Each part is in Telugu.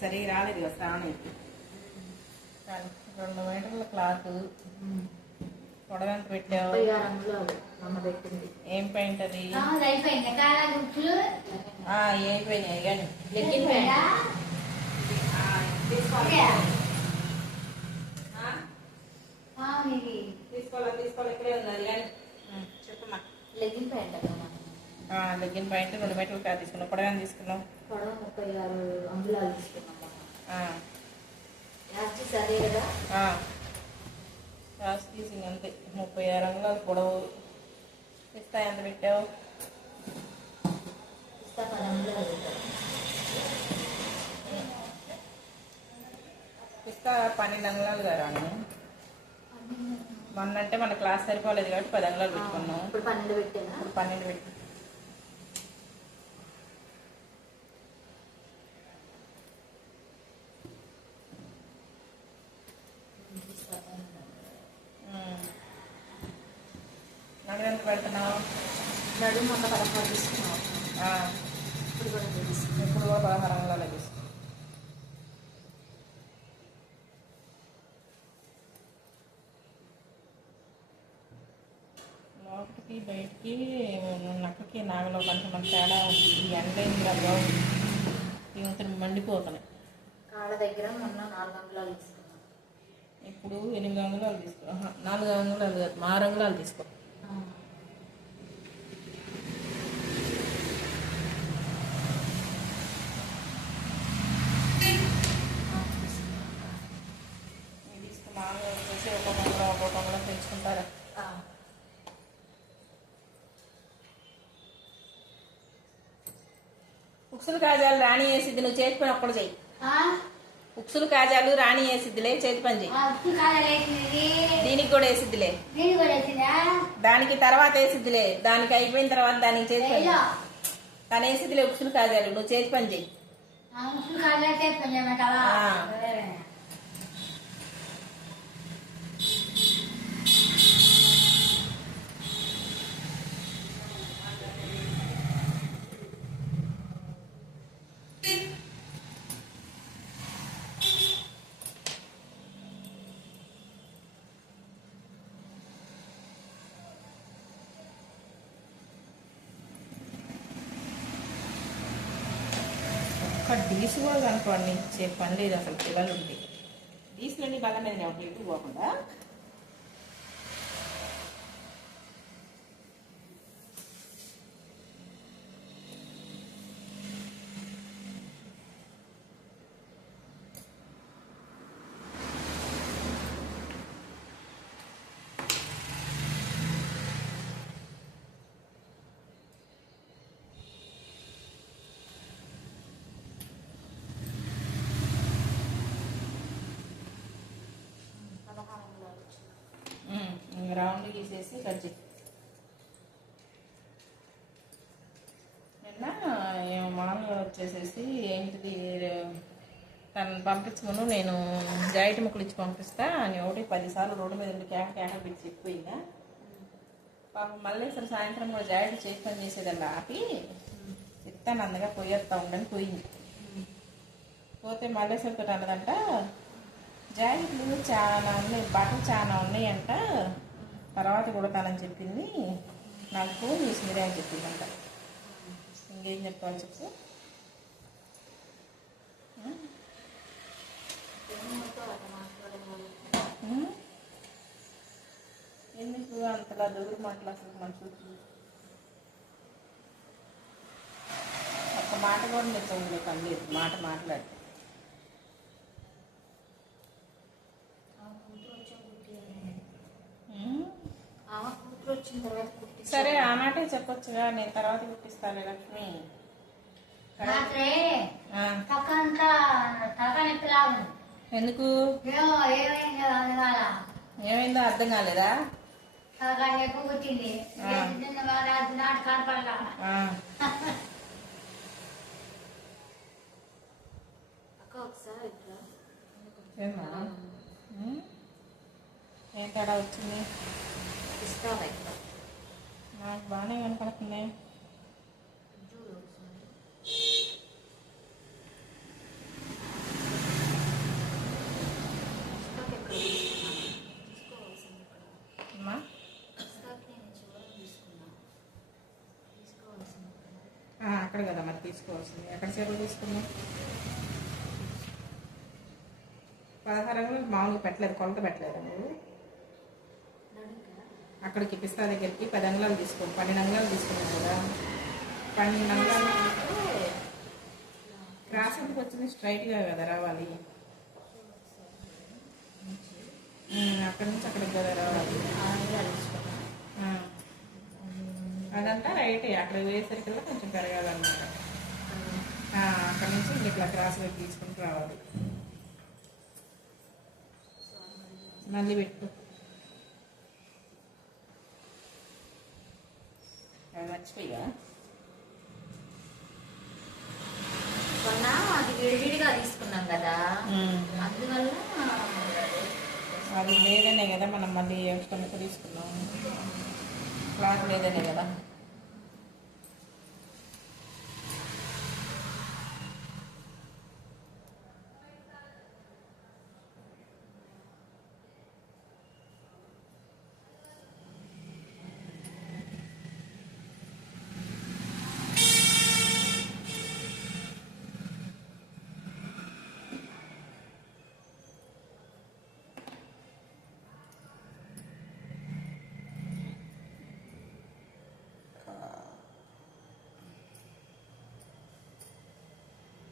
సరిగా రాలేదు కదా శ్రావణి. 2 మీటర్ల క్లాత్ పొడవెంత పెట్టావు? ఏం పెయింట్ అది? అయిపోయినాయి కానీ తీసుకోవాలి ఇక్కడే ఉన్నది కానీ చెప్పమ్మా. లెగ్గిన్ ప్యాంట్ లెగ్గిన్ ప్యాంట్ 2 మీటర్లు కాదు తీసుకున్నావు. పొడవ ఎంత తీసుకున్నావు? పొడవ 36 అంగుళాలు తీసుకున్నాం. సరే కదా రాసి తీసింది అంతే. 36 అంగుళాలు పొడవు. పిస్తా ఎంత పెట్టావు? పిస్తా 10 అంగుళాలు. పిస్తా 12 అంగుళాలు కదా రాను. మొన్న అంటే మన క్లాస్ సరిపోలేదు కాబట్టి 10 అంగుళాలు పెట్టుకున్నాం. ఇప్పుడు 12 పెట్టాను. ఇప్పుడు 12 పెట్టి నడుము ఎంత పెడుతున్నావు? నడుము 16 తీసుకున్నావు. ఇప్పుడు కూడా 16 అంగుళాలు తీసుకున్నావు. లోపలికి బయటికి నక్కకి నాగలో కొంచెం మన తేడా ఉంది. ఈ ఎండైందిరా బాబు, ఇవి మండిపోతున్నాయి. కాళ్ళ దగ్గర మొన్న 4 అంగుళాలు తీసుకున్నాం. ఇప్పుడు 8 అంగుళాలు తీసుకో. 4 అంగుళాలు కాదు, 6 అంగుళాలు తీసుకో. తీసుకు మామూలుగా వచ్చేసి ఒక్కొక్క అంగుళం తెచ్చుకుంటారా? ఉక్సులు కాజాలు రాణి వేసిద్ది, నువ్వు చేతి పని ఒక్కడు చెయ్యి. ఉక్సులు కాజాలు రాణి వేసిద్దిలే, చేతి పని చెయ్యి. దీనికి కూడా వేసిద్దిలే, దానికి తర్వాత వేసిద్దిలే, దానికి అయిపోయిన తర్వాత దానికి చేతి పని. తను వేసిద్దిలే ఉక్సులు కాజాలు, నువ్వు చేతి పని చెయ్యి. డీసు కూడా కనుకోండి, చెప్పి పని లేదు అసలు. పిల్లలు ఉంటే డీసులన్నీ బల్ల మీద ఉంటాయి, ఇటు పోకుండా. రౌండ్ గీసేసి కట్ చేయి. నిన్న మామూలుగా వచ్చేసేసి ఏంటిది, తను పంపించమను, నేను జాయిట్ ముక్కలు ఇచ్చి పంపిస్తా అని ఒకటి 10 సార్లు రోడ్డు మీద ఉండి కేక పెట్టి చెప్పిపోయిందా. పాపం మళ్ళీ సాయంత్రం కూడా జాయిట్ చేసి పని చేసేదల్లా ఆపి చెప్తాను అందగా పోయేస్తా ఉండని పోయింది. పోతే మల్లేశ్వరితో అన్నదంట, జాకెట్లు చాలా ఉన్నాయి, బట్టలు చాలా ఉన్నాయంట, తర్వాత కుడతానని చెప్పింది, నాకు ఫోన్ చేసి మీరే అని చెప్పిందంట. ఇంకేం చెప్పాలి చెప్పు? ఎందుకు అంతలా దూరం మాటలు అసలు మనుషులు? ఒక్క మాట కూడా నిజంలో పనిలేదు, మాట మాట్లాడి. సరే ఆ మాటే చెప్పొచ్చుగా, నేను తర్వాత కుట్టిస్తాను లక్ష్మి. ఎందుకు ఏమైందో అర్థం కాలేదా? ఏం తేడా వచ్చింది? నాకు బాగానే కనపడుతుంది. తీసుకోవాల్సింది. ఎక్కడ చీరలు తీసుకున్నాం? 16 అంగుళాలు మామూలుగా పెట్టలేదు, కొలత పెట్టలేదు నువ్వు. అక్కడికి పిస్తా దగ్గరికి 10 అంగుళాలు తీసుకోండి, 12 అంగుళాలు తీసుకున్నాం కదా. 12 అంగుళాలు క్రాస్ ఎందుకు వచ్చింది? స్ట్రైట్గా కదా రావాలి. అక్కడి నుంచి అక్కడికి కదా రావాలి. అదంతా రైటే, అక్కడ వేసరికల్లా కొంచెం పెరగాలన్నమాట. అక్కడి నుంచి ఇట్లా క్రాస్ వైపు తీసుకుంటూ రావాలి. మళ్ళీ పెట్టు. మర్చిపోయా కొన్న అది విడివిడిగా తీసుకున్నాం కదా, అందువల్ల అది లేదనే కదా మనం మళ్ళీ ఎక్స్ట్రా తీసుకున్నాం. క్లాత్ లేదనే కదా.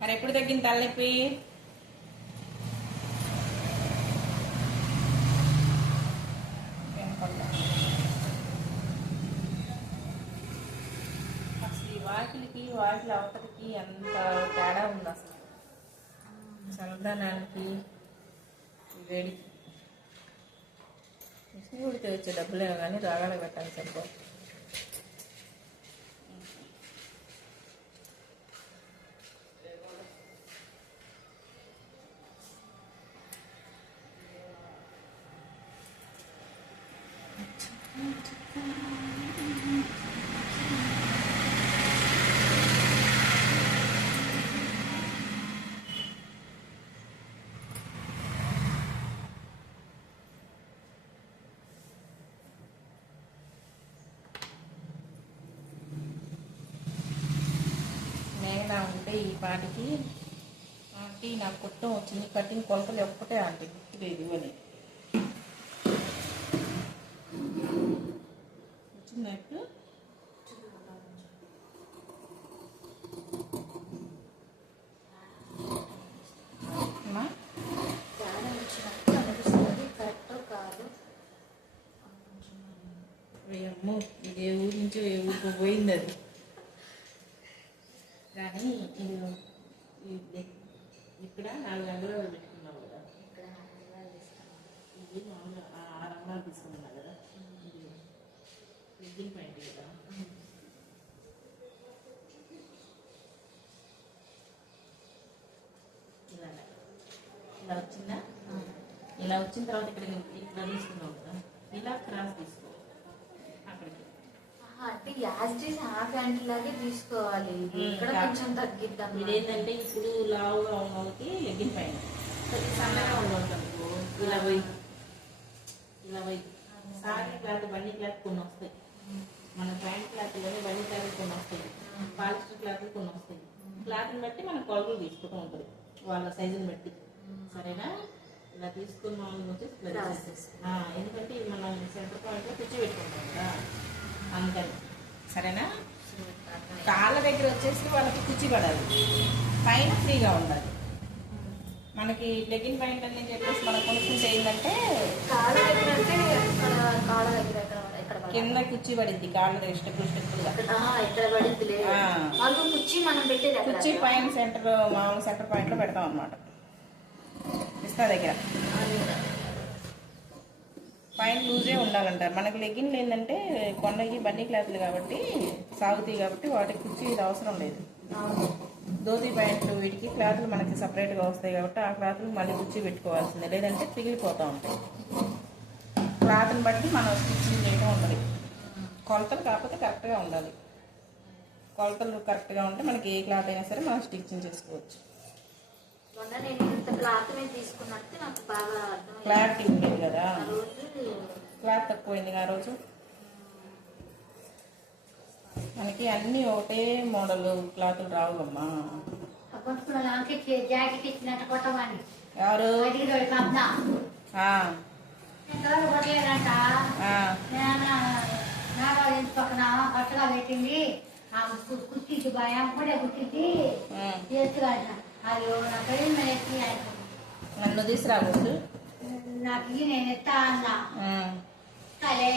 మరి ఎప్పుడు తగ్గింది తలనొప్పి? అసలు ఈ వాకిలి అవతలికి ఎంత తేడా ఉంది అసలు. చల్లదనానికి వేడికి మిషన్ కుడితే వచ్చే డబ్బులేమో కానీ రాగాలకు పెట్టాలి సరిపో. నేనా ఉంటే ఈ పాటికి ఆంటీ నాకు కుట్టం వచ్చింది, కట్టిన కొలతలు ఒక్కటే ఆంటీ గుర్తులేదు అని వచ్చినట్టు. అమ్మో ఇది ఏ ఊరి నుంచో ఏ ఊరికి పోయింది అది. కానీ ఇక్కడ 4 అంగుళాలు పెట్టుకున్నావు కదా, ఇది మామూలుగా 6 అంగుళాలు తీసుకున్నా కదా, ఎగ్గిన పాయింట్ కదా. ఇలా వచ్చిందా? ఇలా వచ్చిన తర్వాత ఇక్కడ ఇట్లా తీసుకున్నావు కదా, ఇలా క్రాస్ తీసుకో అక్కడికి. అంటే యాజ్ చేసి ఆ ప్యాంట్ లాగే తీసుకోవాలి, ఇక్కడ కొంచెం తగ్గిద్దాం. ఇదేంటంటే ఇప్పుడు లావుగా ఉన్న వాళ్ళకి లెగ్గిన్ పైన, సన్నగా ఉన్న వాళ్ళకు ఇలా పోయి సారీ క్లాత్ బండి క్లాత్ కొన్ని వస్తాయి, మన ప్యాంట్ క్లాత్లోనే బండి క్లాత్ కొన్ని వస్తాయి, పాలిస్టర్ క్లాత్ కొన్ని వస్తాయి. క్లాత్ని బట్టి మన కొలతలు తీసుకుంటూ ఉంటుంది వాళ్ళ సైజుని బట్టి. సరేనా? ఇలా తీసుకున్న వాళ్ళని వచ్చేసి ఎందుకంటే మనం సెంటర్ పాయింట్లో కుర్చీ పెట్టుకుంటాం కదా, అందుకని. సరేనా? కాళ్ళ దగ్గర వచ్చేసి వాళ్ళకి కుర్చీ పడాలి, పైన ఫ్రీగా ఉండాలి. మనకి లెగిన్ పాయింట్ అని చెప్పేసి మనం కొనుక్కుంటే ఏంటంటే కింద కుర్చీ పడిద్ది, కాళ్ళ దగ్గర స్టెప్పులుగా కుర్చీ పైన సెంటర్ మామూలు సెంటర్ పాయింట్లో పెడతాం అన్నమాట. పిస్తా దగ్గర పైన లూజే ఉండాలంటారు. మనకి లెగ్గిన్లు ఏంటంటే కొండకి బన్నీ క్లాత్లు కాబట్టి సాగుతాయి కాబట్టి వాటికి కుర్చీ ఇది అవసరం లేదు. ధోతి ప్యాంట్లు వీటికి క్లాత్లు మనకి సపరేట్గా వస్తాయి కాబట్టి ఆ క్లాత్లు మళ్ళీ కుర్చీ పెట్టుకోవాల్సిందే, లేదంటే పిగిలిపోతూ ఉంటాయి. క్లాత్ని బట్టి మనం స్టిచ్చింగ్ చేయడం ఉంటుంది. కొలతలు కాకపోతే కరెక్ట్గా ఉండాలి. కొలతలు కరెక్ట్గా ఉంటే మనకి ఏ క్లాత్ అయినా సరే మనం స్టిచ్చింగ్ చేసుకోవచ్చు. క్లారిటీ ఉండేది కదా, క్లాత్ తక్కువైంది ఆ రోజు. మనకి అన్నీ ఒకటే మోడల్ క్లాతులు రావమ్మా. కొనుక్కున్న దానికి జాకెట్ ఇచ్చినట్టు కొట్టమని ఎవరు అడిగిన పంపా ఆ, ఇంతవరకు కొట్టలేదంట. ఆ, నారాలు ఇంటి పక్కన కొత్తగా పెట్టింది కుట్టించి బాగా కూడా కుట్టించి ఉమ్. చేస్తుగా అది నా పెళ్ళి మీద ఎత్తి నన్ను తీసుకురాకూడదు. నాకు ఇవి నేను ఎత్తా అన్నా ఉమ్, సరే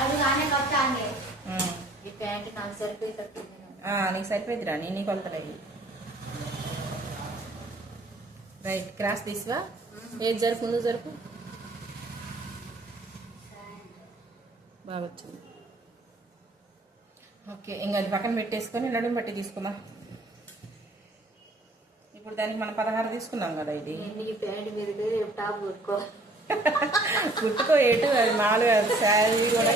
అడుగానే కొత్తా అంది. ఉమ్. ఈ ప్యాంట్ నాకు సరిపోయేటట్టు నీకు సరిపోయింది రాని నీ కొలతలయ్యి. Right cross తీసివా. ఏది జరుపు ముందు జరుపు. బాగా వచ్చింది. ఓకే ఇంకా అది పక్కన పెట్టేసుకొని నడుము బట్టి తీసుకుందాం. ఇప్పుడు దానికి మనం 16 తీసుకున్నాం కదా. ఇది ఈ ప్యాంట్ మీద రేపు టాప్ కొట్టుకో. కుట్టుకో ఏటు అది మామూలుగా శారీ కూడా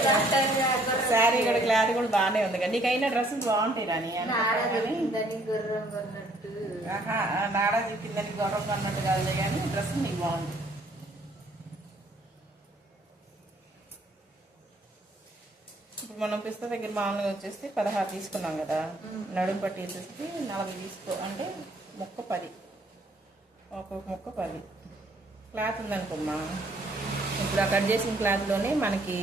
శారీ కూడా క్లాత్ కూడా బాగానే ఉంది కదా. నీకైనా డ్రెస్సులు బాగుంటాయి రాని. దాన్ని గుర్రం కొన్నట్టు. నాడా చెప్పిందని గౌరవం అన్నట్టు కాదు కానీ డ్రెస్ నీకు బాగుంది. ఇప్పుడు మనం పిస్తా దగ్గర మామూలుగా వచ్చేసి 16 తీసుకున్నాం కదా. నడుము పట్టి వచ్చేసి 40 తీసుకో అంటే ముక్క 10. ఒక్కొక్క ముక్క 10 క్లాత్ ఉందనుకోమ్మా. ఇప్పుడు ఆ కట్ చేసిన క్లాత్లోనే మనకి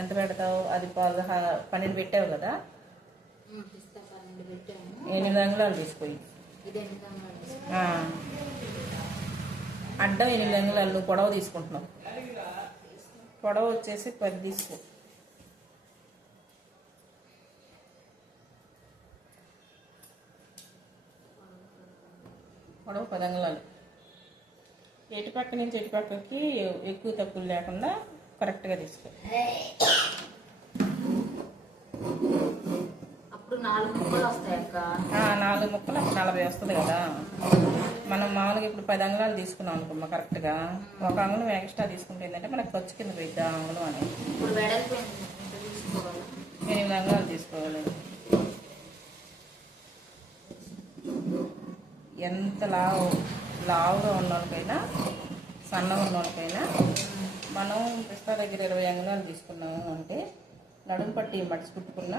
ఎంత పెడతావు? అది 12 పెట్టావు కదా. 12 పెట్టాము. 8 అంగుళాలు తీసుకోయి. ఇది ఎంత అన్నాడు? అడ్డం 8 అంగుళాలు. నువ్వు పొడవ తీసుకుంటున్నావు. పొడవ వచ్చేసి 10 తీసుకో. పొడవ 10 అంగుళాలు. ఎటుపక్క నుంచి ఎటుపక్కకి ఎక్కువ తక్కువ లేకుండా కరెక్ట్గా తీసుకో. అప్పుడు 4 ముక్కలు వస్తాయి అక్క. 4 ముక్కలు అప్పుడు 40 వస్తుంది కదా. మనం మామూలుగా ఇప్పుడు 10 అంగుళాలు తీసుకున్నాం అనుకోమ్మా కరెక్ట్గా. ఒక అంగుళం ఎక్స్ట్రా తీసుకుంటే ఏంటంటే మనకు ఖర్చు కింద పోయిద్ది ఆ అంగుళం అనేది. ఇప్పుడు వెడల్పు ఎంత తీసుకోవాలి? 8 అంగుళాలు తీసుకోవాలి. ఎంత లావుగా ఉన్న వాళ్ళకైనా సన్నగా ఉన్న వాళ్ళకైనా మనం పిస్తా దగ్గర 20 అంగుళాలు తీసుకున్నాము అంటే నడుము పట్టి మడిచి కుట్టుకున్న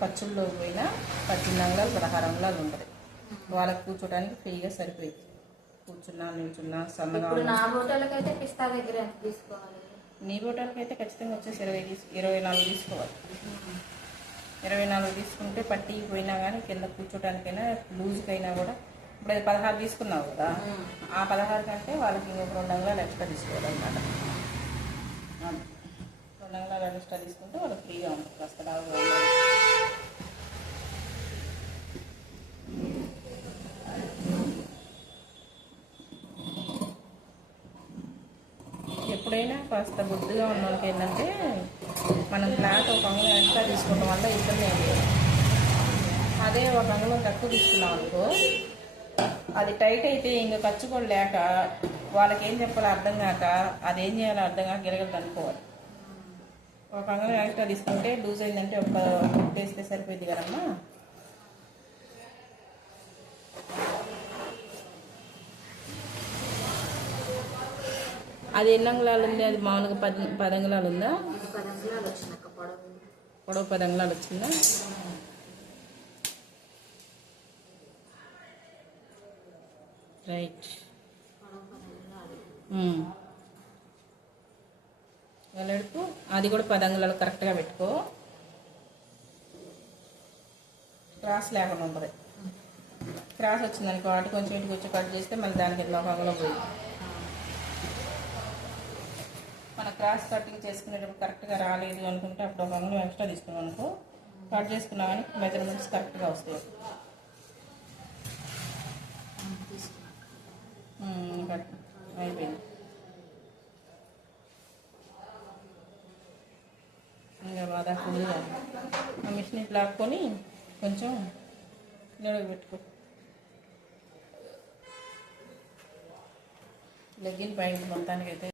ఖర్చుల్లో పోయినా 18 అంగుళాలు 16 అంగుళాలు ఉంటుంది. వాళ్ళకి కూర్చోడానికి ఫ్రీగా సరిపోయింది. కూర్చున్నా నిల్చున్నా సన్నగా ఇప్పుడు నా హోటల్కి అయితే పిస్తా దగ్గర ఎంత తీసుకోవాలి? నీ బోటాలకి అయితే ఖచ్చితంగా వచ్చేసి 24 తీసుకోవాలి. 24 తీసుకుంటే పట్టి పోయినా కానీ కింద కూర్చోటానికైనా లూజ్కైనా కూడా. ఇప్పుడు అది 16 తీసుకున్నావు కదా. ఆ 16 కంటే వాళ్ళకి ఇంకొక 2 అంగుళాలు ఎక్స్ట్రా తీసుకోవాలన్నమాట. 2 అంగుళాలు ఎక్స్ట్రా తీసుకుంటే వాళ్ళకి ఫ్రీగా ఉంటుంది. కాస్త లావుగా ఉండాలి. ఎప్పుడైనా కాస్త బొద్దుగా ఉన్న వాళ్ళకి ఏంటంటే మనం క్లాత్ ఒక అంగుళం ఎక్స్ట్రా తీసుకోవడం వల్ల ఇబ్బంది ఏం లేదు. అదే ఒక అంగుళం తక్కువ తీసుకున్నాం అనుకో అది టైట్ అయితే ఇంక ఖర్చు కూడా లేక వాళ్ళకి ఏం చెప్పాలో అర్థం కాక అదేం చేయాలో అర్థం కాక గిరగలు అనుకోవాలి. ఒక అంగుళం ఎక్స్ట్రా తీసుకుంటే లూజ్ అయిందంటే ఒక వేస్తే సరిపోయింది కదమ్మా. అది ఎన్ని అంగుళాలు ఉంది? అది మామూలుగా 10 అంగుళాలు ఉందా? 10 అంగుళాలు వచ్చినాక పొడవు 10 అంగుళాలు వచ్చిందా? రైట్. వెడల్పు అది కూడా 10 అంగుళాలు కరెక్ట్గా పెట్టుకో. క్రాస్ లేకుండా ఉంటుంది. క్రాస్ వచ్చిందనుకో అటు కొంచెం ఇటు కొంచెం కట్ చేస్తే మళ్ళీ దానికి ఒక అంగుళం పోయింది. మన క్రాస్ కటింగ్ చేసుకునేటప్పుడు కరెక్ట్గా రాలేదు అనుకుంటే అప్పుడు ఒక అంగుళం ఎక్స్ట్రా తీసుకున్నాం అనుకో కట్ చేసుకున్నా కానీ మెజర్మెంట్స్ కరెక్ట్గా వస్తాయి. అయిపోయింది. ఇంకా బాగా ఫుల్గా ఆ మిషన్ ఇట్లా లాక్కొని కొంచెం నిలవ పెట్టుకో. లెగ్గిన్ పాయింట్ మొత్తానికి అయితే